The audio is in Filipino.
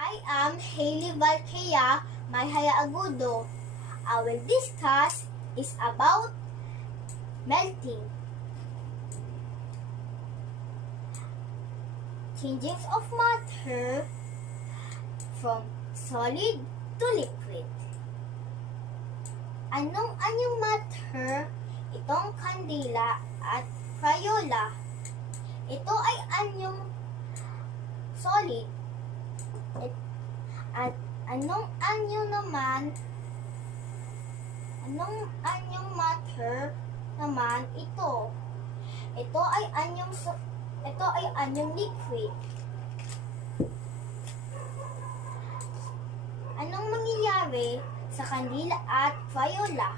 I am Hailey Valkea Mayhaya Agudo. I will discuss is about melting. Changes of matter from solid to liquid. Anong anyong matter? Itong kandila at Crayola. Ito ay anyong solid. At anong anyong matter naman ito? Ito ay anyong liquid. Anong mangyayari sa kandila at Crayola?